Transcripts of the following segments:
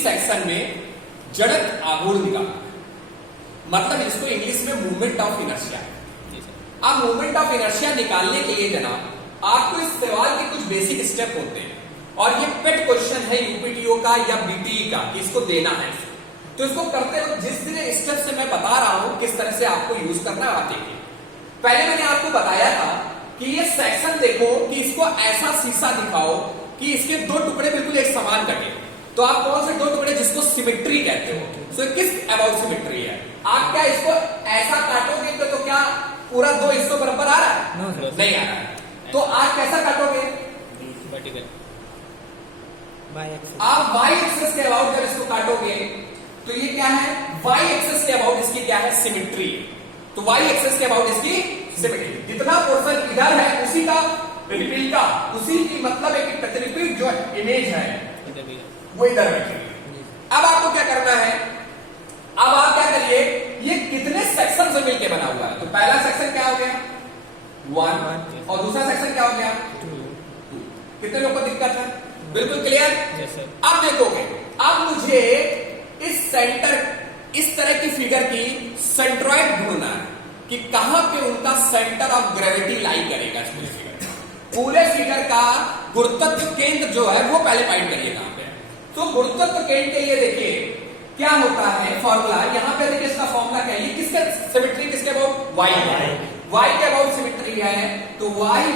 इस सेक्शन में जड़त्व आघूर्ण निकालना है, मतलब इसको इंग्लिश में मूवमेंट ऑफ इनर्शिया है। अब मूवमेंट ऑफ इनर्शिया निकालने के लिए जनाब आपको इस सवाल के कुछ बेसिक स्टेप होते हैं, और ये पेट क्वेश्चन है यूपीटीओ का या बीटीई का कि इसको देना है। तो इसको करते वक्त जिस दिन स्टेप से मैं बता रहा हूं किस तरह से आपको यूज करना है, आप देखिए। पहले मैंने आपको बताया था कि ये सेक्शन देखो कि इसको ऐसा शीशा दिखाओ कि इसके दो टुकड़े बिल्कुल एक समान कटे। तो आप कौन से दो टुकड़े जिसको सिमेट्री कहते हो, सो किस अबाउट सिमेट्री है। आप क्या इसको ऐसा काटोगे तो क्या पूरा दो हिस्सों बराबर आ रहा है? नहीं आ रहा है। तो आप कैसा काटोगे? आप वाई एक्सेस के अबाउट जब इसको काटोगे तो ये क्या है, वाई एक्सेस के अबाउट इसकी क्या है, सिमेट्री। तो वाई एक्सेस के अबाउट इसकी सिमेट्री, जितना पोर्शन इधर है उसी का रिपीट का, उसी की मतलब है कि प्रतिलिपि जो इमेज है वो इधर बैठेगी। अब आपको क्या करना है, अब आप क्या करिए, ये कितने सेक्शन से मिलकर बना हुआ है। तो पहला सेक्शन क्या हो गया, 1, और दूसरा सेक्शन क्या हो गया, 2। कितने लोग को दिक्कत है? बिल्कुल क्लियर। अब देखोगे, अब मुझे इस सेंटर, इस तरह की फिगर की सेंट्रॉइड ढूंढना है कि कहां पे उनका सेंटर ऑफ ग्रेविटी लाई करेगा। पूरे फिगर का गुरुत्व केंद्र जो है वो पहले फाइंड करिए कहां पे। तो गुरुत्व केंद्र के लिए देखिए क्या होता है फॉर्मूला, यहां पे देखिए इसका फॉर्मूला क्या है, ये किसके सिमेट्री, किसके अबाउट, वाई के अबाउट सिमेट्री है। तो वाई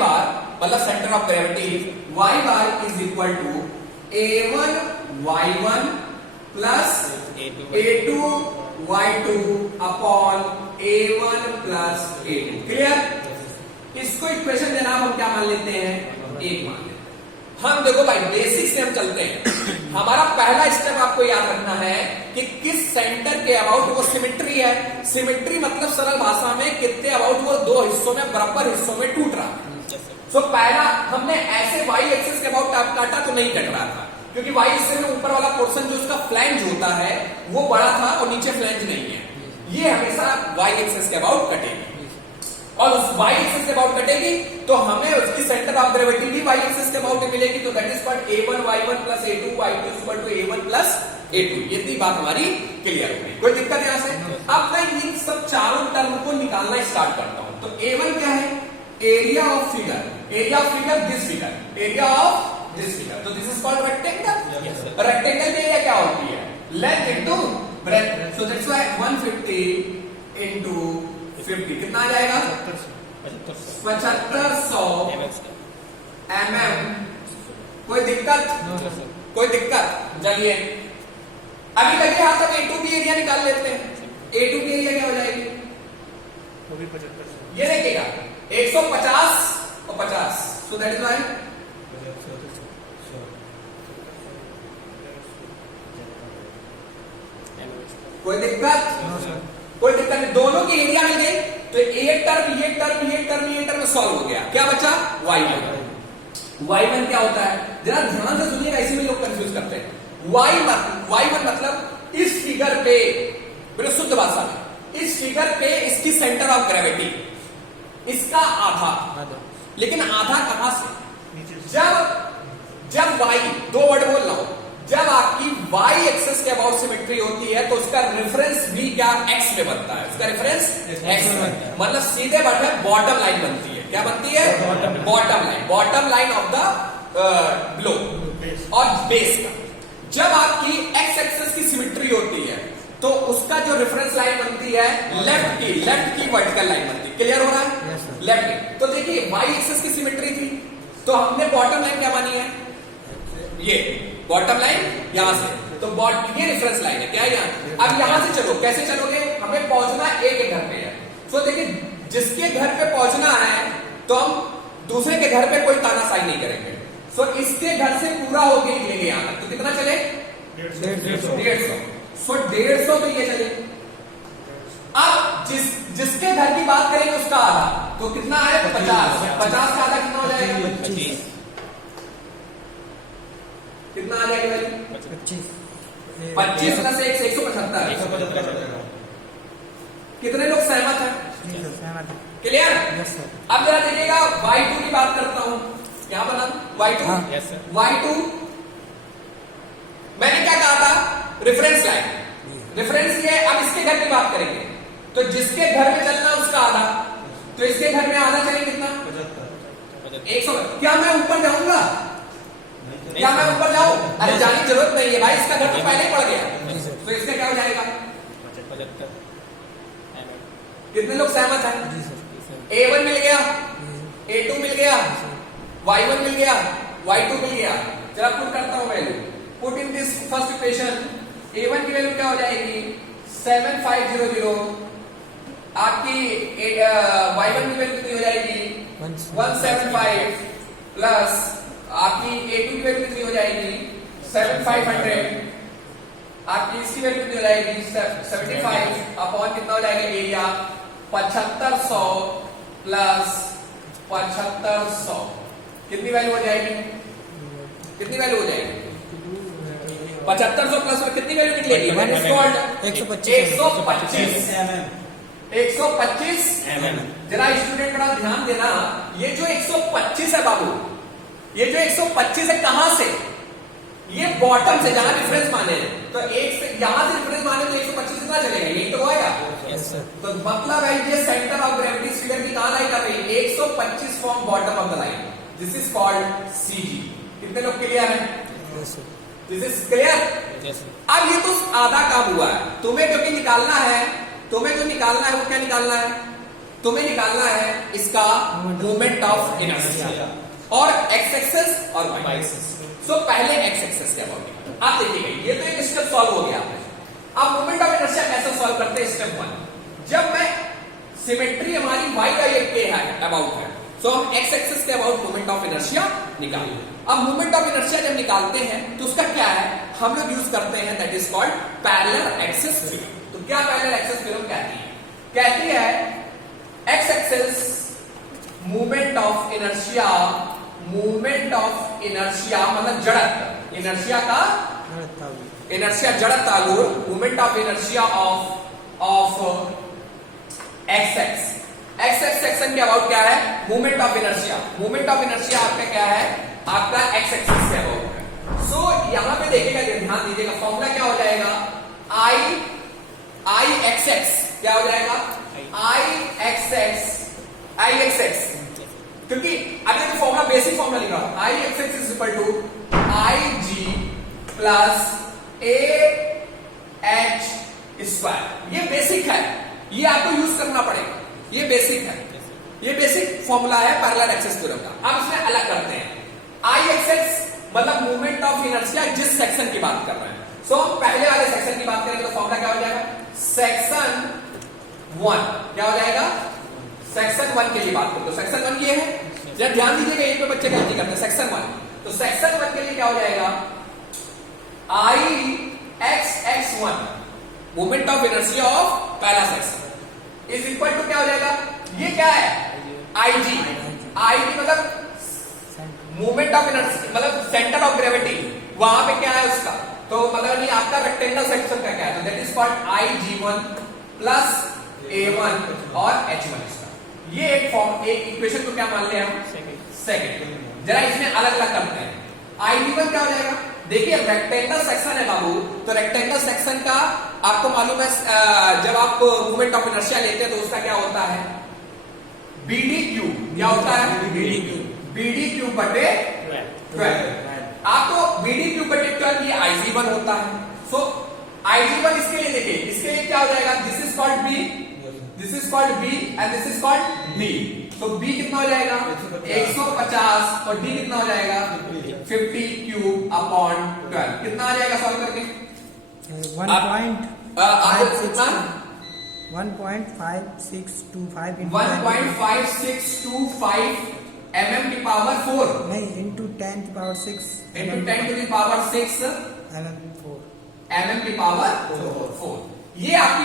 बार मतलब centre of gravity, Y bar is equal to a1 y1 plus a2 y2 upon a1 plus a2। Clear. इसको इक्वेशन देना हम क्या मान लेते हैं, 1 मान लेते हैं। हम देखो भाई बेसिक से हम चलते हैं। हमारा पहला स्टेप आपको याद रखना है कि किस सेंटर के अबाउट वो सिमेट्री है। सिमेट्री मतलब सरल भाषा में कितने अबाउट वो दो हिस्सों में बराबर हिस्सों में टूट रहा है। तो पहला हमने ऐसे वाई एक्सिस के अबाउट काटा तो नहीं कट रहा था, क्योंकि वाई एक्सिस में ऊपर वाला पोर्शन जो उसका फ्लैंज होता है वो बड़ा था और नीचे फ्लैंज नहीं है। ये हमेशा वाई एक्सिस के अबाउट कटेगी, और उस वाई एक्सिस के अबाउट कटेगी तो हमें उसकी सेंटर ऑफ ग्रेविटी भी वाई एक्सिस के अबाउट मिलेगी। तो that is called a1 y1 plus a2 y2 equal to a1 plus a2। ये इतनी बात हमारी क्लियर हो गई, कोई दिक्कत यहां से। अब मैं इन सब चारों टर्म को निकालना स्टार्ट करता हूं। तो a1 क्या है, area of figure, area of figure this figure, area of this figure. तो this is called rectangle. Rectangle की एरिया क्या होती है, length into breadth. So that's why 150 into 50 कितना आ जाएगा, 7500 mm। कोई दिक्कत, कोई दिक्कत। चलिए अभी लगे हाथ तक A2 की एरिया निकाल लेते हैं। A2 की एरिया क्या हो जाएगी, वो भी 7500। ये देखिएगा 150 और 50, सो दैट इज व्हाई कोई दिक्कत, कोई दिक्कत नहीं। दोनों की एरिया मिल गई तो ये टर्म ये टर्म ये टर्म ये टर्म सॉल्व हो गया। क्या बचा, y1। y1 क्या होता है, जरा ध्यान से सुनिएगा, इसी में लोग कंफ्यूज करते हैं। y1 मतलब इस फिगर पे, मेरे शुद्ध भाषा में, इस फिगर पे इसकी सेंटर ऑफ ग्रेविटी इसका आधा, लेकिन आधा कहां से, जब y, दो वर्ड बोल रहा हूं, जब आपकी y एक्सेस के अबाउट सिमेट्री होती है तो उसका रेफरेंस भी क्या x में बनता है, उसका रेफरेंस x में, मतलब सीधे बात है बॉटम लाइन बनती है। क्या बनती है, bottom line of the glow और बेस का। जब आपकी x एक्सेस की सिमेट्री होती है तो उसका जो रेफरेंस लाइन बनती है लेफ्ट की वर्टिकल लाइन बनती है। क्लियर हो रहा है, लेफ्ट की। तो देखिए y एक्सेस की सिमेट्री थी तो हमने बॉटम लाइन क्या मानी है, ये बॉटम लाइन यहां से, तो ये रेफरेंस लाइन है क्या यहाँ। अब यहां से चलो, कैसे चलोगे, हमें पहुंचना A के घर पे है। तो देखिए जिसके घर पे पहुंचना है तो हम दूसरे के घर पे कोई तानाशाही नहीं करेंगे। सो इसके घर से पूरा होके निकलेंगे यहां तक, तो कितना चले, 150। सो 150 तो ये चले। अब जिसके घर की बात करेंगे उसका आधा, तो कितना है, 50। 50 का आधा कितना हो जाएगा, 25। कितना आ जाएगा भाई, 25 प्लस 1 से 175। कितने लोग सहमत हैं, क्लियर। अब जरा देखिएगा y2 की बात करता हूं, क्या बना y2, y2 reference line. Reference ये, अब इसके घर की बात करेंगे तो जिसके घर में चलना उसका आधा, तो इसके घर में आधा चले कितना 100। क्या मैं ऊपर जाऊंगा? क्या मैं ऊपर जाऊं? अरे जाने की जरूरत नहीं है भाई, इसका घर तो पहले ही पड़ गया, तो इसका क्या हो जाएगा? कितने लोग सहमत हैं? A1 मिल गया, A2 मिल गया, Y1 मिल गया, Y2 मिल गया। चलो पुट करता हूं value, put in this first equation. A1 की वैल्यू क्या हो जाएगी 7500, आपकी Y1 की वैल्यू कितनी हो जाएगी 175 प्लस आपकी A2 की वैल्यू कितनी हो जाएगी 7500, आपकी इसकी वैल्यू कितनी हो जाएगी 75 अपॉन कितना हो जाएगा एरिया 7500 प्लस 7500, कितनी वैल्यू हो जाएगी? कितनी वैल्यू हो जाएगी 7500 प्लस में कितनी वैल्यू निकलेगी? 125 जरा स्टूडेंट बड़ा ध्यान देना, ये जो 125 है बाबू, ये जो 125 है कहां से? ये बॉटम से, जहां डिफरेंस माने, तो एक से यहां से डिफरेंस माने तो 125 कितना चलेगा? यही तो होगा। तो मतलब है ये सेंटर ऑफ ग्रेविटी स्फीयर की कहां लाई कर रही है 125 from bottom of the line, this is called CG. कितने लोग क्लियर हैं? This is clear. अब ये तो आधा काम हुआ है, तुम्हें क्योंकि निकालना है, तुम्हें जो निकालना है वो क्या निकालना है? तुम्हें निकालना है इसका मोमेंट ऑफ इनर्शिया और एक्स एक्सिस और वाई एक्सिस। सो पहले एक्स एक्सिस क्या होगा आप देखिएगा, ये तो एक स्टेप सॉल्व हो गया। अब मोमेंट ऑफ इनर्शिया कैसे सॉल्व करते हैं? स्टेप 1, जब मैं सिमेट्री हमारी y का ये k है अबाउट है, सो हम x एक्सिस के अबाउट मोमेंट ऑफ इनर्शिया निकालें। अब मोमेंट ऑफ इनर्शिया जब निकालते हैं तो उसका क्या है, हम लोग यूज करते हैं that is called parallel axis theorem. तो क्या पैरेलल एक्सिस थ्योरम कहती है? कहती है x axis moment of inertia, moment of inertia मतलब जड़त्व, इनर्शिया का इनर्शिया जड़त्व तालुर, moment of inertia of x x. X x section के अबाउट क्या है? Moment of inertia. Moment of inertia आपका क्या है? आपका एक्स एक्सिस के अबाउट है। सो यहां पे देखिएगा, ध्यान दीजिएगा, फॉर्मूला क्या हो जाएगा? आई एक्स एक्स क्या हो जाएगा? आई एक्स एक्स, क्योंकि अगर तो फॉर्मूला बेसिक फॉर्मूला लिखा I x x is equal to I g plus a h square. ये बेसिक है, ये आपको यूज करना पड़ेगा, ये बेसिक है, ये बेसिक फॉर्मूला है पैरेलल एक्सिस थ्योरम का। अब इसमें अलग करते हैं, आई एक्स एक्स मतलब मोमेंट ऑफ इनर्शिया जिस सेक्शन की बात कर रहे हैं। सो पहले वाले सेक्शन की बात करेंगे तो फॉर्मूला क्या हो जाएगा? सेक्शन 1 क्या हो जाएगा? सेक्शन 1 के लिए बात करें तो सेक्शन 1 ये है, जब ध्यान दीजिएगा यहीं पे बच्चे गलती करते हैं। सेक्शन 1, तो सेक्शन 1 के लिए क्या हो जाएगा? I x x 1 moment of inertia of पहला सेक्शन इज इक्वल टू क्या हो जाएगा? ये क्या है? आई जी। आई जी मतलब मोमेंट ऑफ इनर्शिया मतलब सेंटर ऑफ ग्रेविटी, वहां पे क्या है उसका, तो मतलब ये आपका रेक्टेंगल सेक्शन का क्या है? तो that is called I G 1 plus A1 और H1 इसका। ये एक फॉर्म, एक इक्वेशन को क्या मान लिया हम? सेकंड। जरा इसमें अलग अलग करते हैं। ID1 क्या हो जाएगा? देखिए रेक्टेंगल सेक्शन है बाबू, तो रेक्टेंगल सेक्शन का आपको मालूम है जब आप मोमेंट ऑफ इनर्शिया लेते हैं तो उसका क्या होता है? BD cube. क्या होता है? BD क्यूब बटे 12। आपको BD क्यूब बटे 12 ये IG1 होता है। सो IG1 इसके लिए देखिए, इसके लिए क्या हो जाएगा? This is called B, this is called B and this is called D। तो B कितना हो जाएगा? 150 और D कितना हो जाएगा? 50 क्यूब अपॉन 12। कितना आ जाएगा सॉल्व करके? 1.5625 mm की पावर 4 नहीं इंटू 10 की power 6 into 10 to the power 6 mm की पावर 4। ये आपकी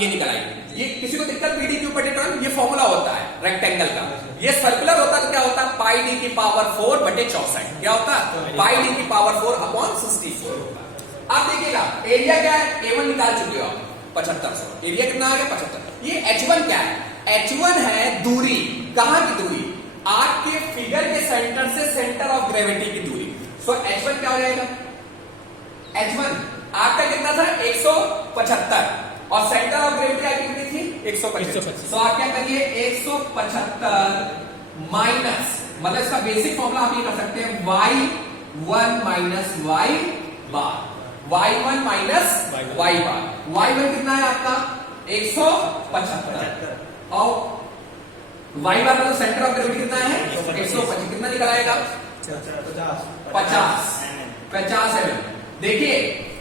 ये निकल आई। ये किसी को दिक्कत BD क्यूब बटे 12 ये फॉर्मूला होता है रेक्टेंगल का। ये सर्कुलर होता है तो क्या होता है? पाई D की पावर 4 बटे 64। क्या होता है? पाई D की पावर 4 अपॉन 64 होता है। अब देखिएगा एरिया क्या है? A1 निकाल चुके हो आप 7500। एरिया कितना आ गया? 75। ये H1 क्या है? H1 है दूरी। कहां की दूरी? आपके फिगर के सेंटर से सेंटर ऑफ ग्रेविटी की दूरी। सो H1 क्या हो जाएगा? H1 आपका कितना था 175 और सेंटर ऑफ ग्रेविटी आपकी कितनी थी 125। तो आप क्या करिए 175 माइनस, मतलब इसका बेसिक फॉर्मूला आप ये कर सकते हैं y1 माइनस y बार, y1 माइनस y बार। y1 कितना है आपका 175 और y बार मतलब सेंटर ऑफ ग्रेविटी कितना है 125, कितना निकल आएगा 50 mm। देखिए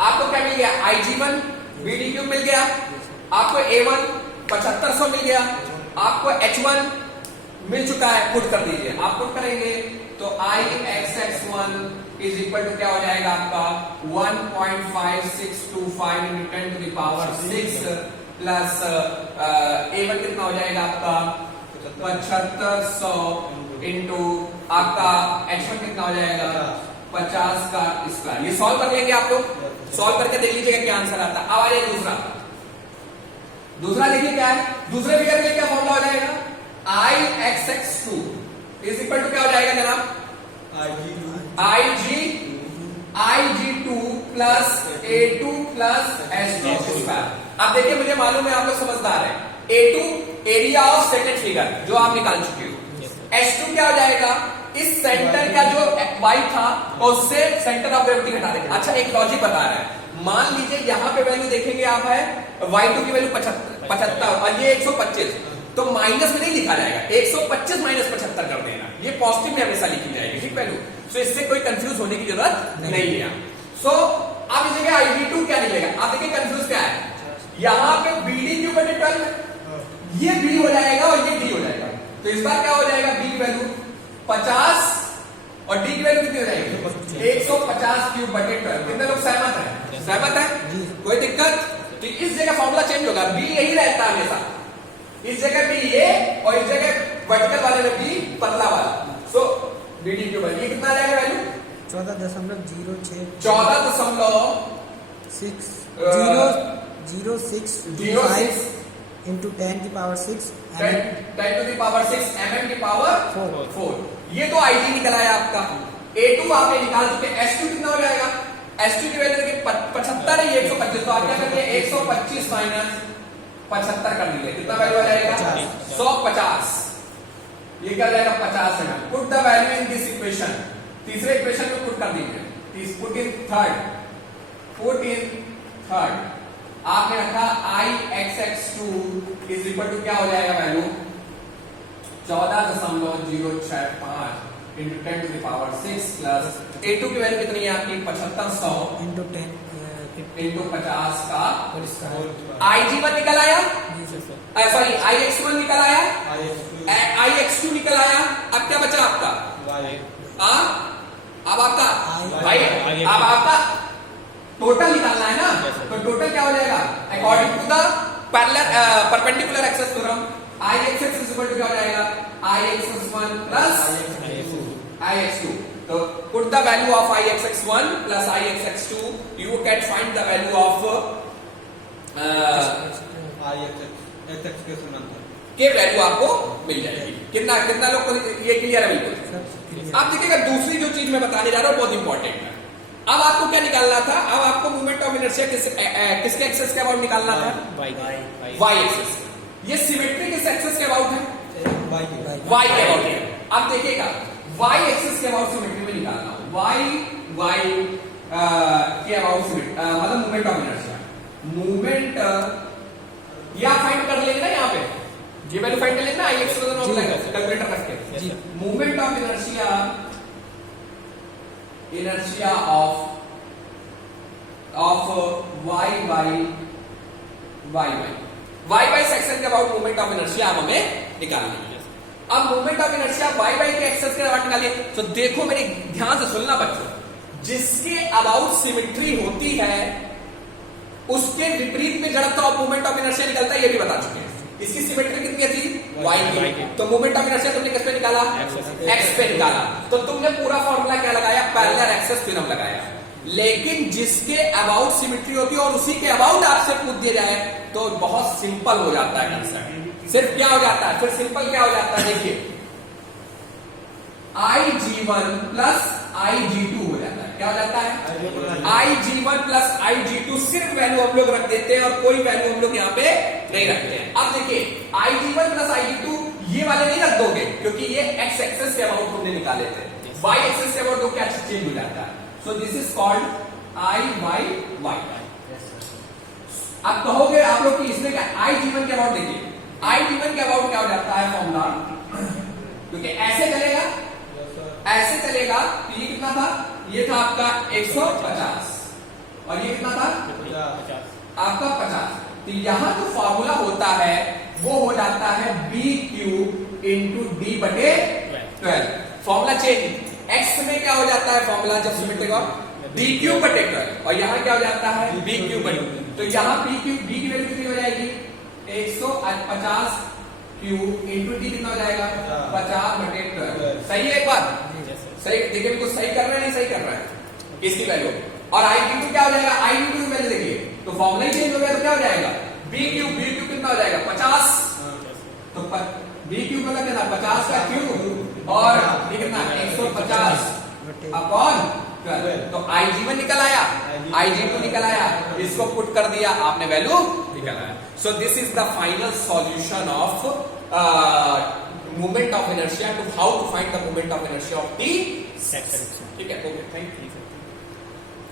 आपको क्या मिल गया IG1 BD3 मिल गया, आपको A1 7500 मिल गया, आपको H1 मिल चुका है, पुट कर दीजिए। आप पुट करेंगे तो IXX1 इज इक्वल टू क्या हो जाएगा आपका 1.5625 into 10 to the power 6 plus A1 कितना हो जाएगा आपका 7500 इंटू आपका H1 कितना हो जाएगा 50 का स्क्वायर। ये सॉल्व कर लेंगे आप लोग, सॉल्व करके देख लीजिएगा क्या आंसर आता है। अब आ जाए दूसरा देखिए क्या है, दूसरे फिगर में क्या फॉर्मूला हो जाएगा IXX2 इज इक्वल टू क्या हो जाएगा जनाब IG2 plus A2 plus H2 square. अब देखिए मुझे मालूम है आप लोग समझदार हैं, A2 area of second figure जो आप निकाल चुके हो, H2 क्या हो जाएगा इस सेंटर का जो y था उससे सेंटर ऑफ ग्रेविटी घटा देंगे। अच्छा एक लॉजिक बता रहा है, मान लीजिए यहाँ पे वैल्यू देखेंगे आप है y2 की वैल्यू 75 और ये 125, तो माइनस में नहीं लिखा जाएगा, 125 माइनस 75 कर देना, ये पॉजिटिव में हमेशा लिखी जाएगी, ठीक वैल्यू। सो इससे कोई कंफ्यूज होने की जरूरत नहीं है। सो अब इस जगह IG2 क्या निकलेगा, आप देखिए कंफ्यूज क्या है, यहाँ पे BD3/12 ये B हो जाएगा और ये D हो जाएगा, तो इस बार क्या हो जाएगा B की वैल्यू 50 और D की वैल्यू कितनी हो जाएगी 150/12। कितने लोग सहमत है, सहमत है, कोई दिक्कत? तो इस जगह फॉर्मूला चेंज होगा, B यही रहता है हमेशा, इस जगह B ये और इस जगह वर्टिकल वाले में B पतला वाला। सो BD की वैल्यू कितना आ जाएगा वैल्यू 14.06 into 10 की power 6 10 to the power 6 mm की पावर 4। ये तो IG निकल आया आपका। A2 आपने निकाल चुके, H2 कितना हो जाएगा, H2 की वैल्यू देखिए 75 है, ये 125, तो आप क्या करिए 125 माइनस 75 कर दीजिए, कितना वैल्यू आ जाएगा 150, ये क्या जाएगा 50 है। Put the value in this equation, तीसरे इक्वेशन में पुट कर दीजिए, पुट इन थर्ड, आपने रखा IXX2 इज इक्वल टू क्या हो जाएगा value 14.065 into 10 to the power 6 plus A2 की वैल्यू कितनी है आपकी 7500 इंटू 10 इंटू 50 का IG1 निकल आया, सॉरी IX1 निकल आया, IX2 निकल आया। अब क्या बचा आपका अब आपका भाई, अब आपका टोटल निकालना है ना, तो टोटल क्या हो जाएगा according to the perpendicular axis theorem IXX is equal to क्या हो जाएगा IXX1 प्लस IX2। तो put the value of IXX1 plus IXX2, you can find the value of के वैल्यू आपको मिल जाएगी। कितना लोग को ये क्लियर है बिल्कुल। आप देखिएगा दूसरी जो चीज मैं बताने जा रहा हूं बहुत इंपॉर्टेंट है। अब आपको क्या निकालना था, अब आपको मोमेंट ऑफ इनर्शिया किसके एक्सेस के अबाउट निकालना था y एक्सेस। ये सिमेट्री किस एक्सेस के अबाउट है y के अबाउट है। अब देखिएगा y एक्सेस के अबाउट सिमेट्री में निकालना, y के अबाउट सिमेट्री मतलब मोमेंट ऑफ इनर्शिया, मोमेंट या फाइंड कर लेंगे ना, यहाँ पे ये वैल्यू फाइंड कर लेंगे ना IX कैलकुलेटर रख के, moment of inertia of y section के अबाउट मोमेंट ऑफ इनर्शिया अब हमें निकालनी है। अब मोमेंट ऑफ इनर्शिया y के एक्सेस के अबाउट निकालिए, तो देखो मेरे ध्यान से सुनना बच्चों, जिसके अबाउट सिमेट्री होती है उसके विपरीत में जड़त्व ऑफ मोमेंट ऑफ इनर्शिया निकलता है, ये भी बता चुके हैं। इसकी सिमेट्री कितनी थी y की, तो मोमेंट ऑफ इनर्शिया तुमने किस पे निकाला x पे निकाला, तो तुमने पूरा फॉर्मूला क्या लगाया पैरेलल एक्सेस थ्योरम लगाया। लेकिन जिसके अबाउट सिमेट्री होती है और उसी के अबाउट आपसे पूछ दिया जाए तो बहुत सिंपल हो जाता है कंसेप्ट। सिर्फ क्या हो जाता है, फिर सिंपल क्या हो जाता है, देखिए IG1 प्लस IG2 हो जाता है। क्या हो जाता है IG1 प्लस IG2, सिर्फ वैल्यू हम लोग रख देते हैं और कोई वैल्यू हम लोग यहाँ पे नहीं रखते हैं। अब देखिए IG1 प्लस IG2 ये वाले नहीं रख दोगे क्योंकि ये x एक्सेस के अबाउट हमने निकाले थे, y एक्सेस के अबाउट तो क्या चेंज हो जाता है। So this is called IYY। अब कहोगे आप लोग कि इसमें क्या IG1 के अबाउट, देखिए IG1 के अबाउट क्या हो जाता है फॉर्मूला, क्योंकि ऐसे चलेगा ऐसे चलेगा तो ये कितना था, ये था आपका 150 और ये कितना था आपका 50। तो यहां जो फॉर्मूला होता है वो हो जाता है BQ इंटू D बटे 12। फॉर्मूला चेंज, x में क्या हो जाता है फॉर्मूला जब सिमेट्रिक और BQ बटे 12 और यहां क्या हो जाता है BQ बटे, तो यहां B की वैल्यू कितनी हो जाएगी 150 Q इंटू D कितना हो जाएगा 50 बटे 12। सही है एक बात, सही देखिए बिल्कुल सही कर रहे हैं नहीं सही कर रहा है इसकी वैल्यू। और IG2 क्या हो जाएगा, IG2 की वैल्यू देखिए तो फॉर्मूला ही चेंज हो गया तो क्या हो जाएगा BQ कितना हो जाएगा 50, तो BQ का कितना 50 का Q और ये कितना 150 अपॉन 12, तो IG1 निकल आया IG2 निकल आया, इसको पुट कर दिया आपने वैल्यू निकल आया। So this is the final solution of moment of inertia, to how to find the moment of inertia of the section। ठीक है, ओके, थैंक यू।